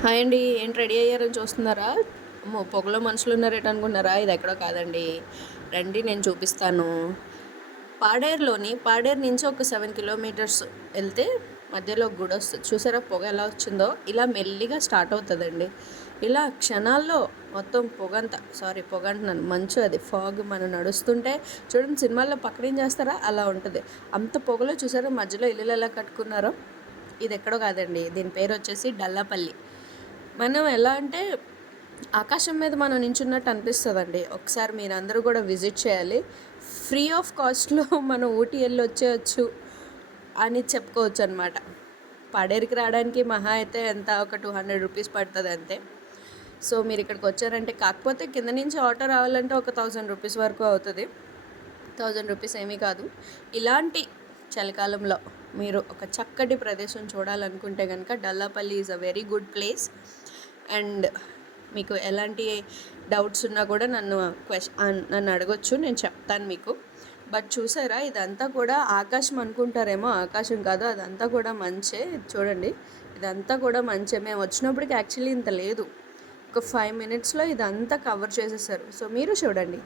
Hi అండి. ఏంటి ready అయ్యారని చూస్తున్నారా? అమ్మో! పొగలో మనుషులున్నారేటి అనుకున్నారా? ఇది ఎక్కడో కాదండి. రండి నేను చూపిస్తాను. పాడేరు నుంచి ఒక 7 కిలోమీటర్స్ వెళ్తే మధ్యలో ఒక గుడొస్తది. చూసారా పొగ ఎలా వచ్చిందో? ఇలా మెల్లిగా స్టార్ట్ అవుతదండి. ఇలా క్షణాల్లో మొత్తం పొగ అంటున్నాను, మంచు, అది ఫాగ్ మనం నడుస్తుంటే చూడండి, సినిమాల్లో పక్కన ఏం చేస్తారా అలా ఉంటది. అంత పొగలో చూసారా మధ్యలో ఇల్లులు ఎలా కట్టుకున్నారో? ఇది ఎక్కడో కాదండి. దీని పేరు వచ్చేసి డల్లాపల్లి. మనం ఎలా అంటే ఆకాశం మీద మనం నించున్నట్టు అనిపిస్తుందండి. ఒకసారి మీరందరూ కూడా విజిట్ చేయాలి. ఫ్రీ ఆఫ్ కాస్ట్లో మనం ఊటీ వెళ్ళి వచ్చేయచ్చు అని చెప్పుకోవచ్చు అనమాట. పాడేరుకి రావడానికి మహా అయితే ఎంత, ఒక 200 రూపీస్ పడుతుంది అంతే. సో మీరు ఇక్కడికి వచ్చారంటే, కాకపోతే కింద నుంచి ఆటో రావాలంటే ఒక 1000 రూపీస్ వరకు అవుతుంది. 1000 రూపీస్ ఏమీ కాదు. ఇలాంటి చలికాలంలో మీరు ఒక చక్కటి ప్రదేశం చూడాలనుకుంటే కనుక Dallapalli is a very good place. And మీకు ఎలాంటి డౌట్స్ ఉన్నా కూడా నన్ను అడగొచ్చు, నేను చెప్తాను మీకు. బట్ చూసారా, ఇదంతా కూడా ఆకాశం అనుకుంటారేమో, ఆకాశం కాదు, అదంతా కూడా మంచే. చూడండి, ఇదంతా కూడా మంచే. మేము వచ్చినప్పటికి యాక్చువల్లీ ఇంత లేదు. ఒక 5 మినిట్స్లో ఇదంతా కవర్ చేసేసారు. సో మీరు చూడండి.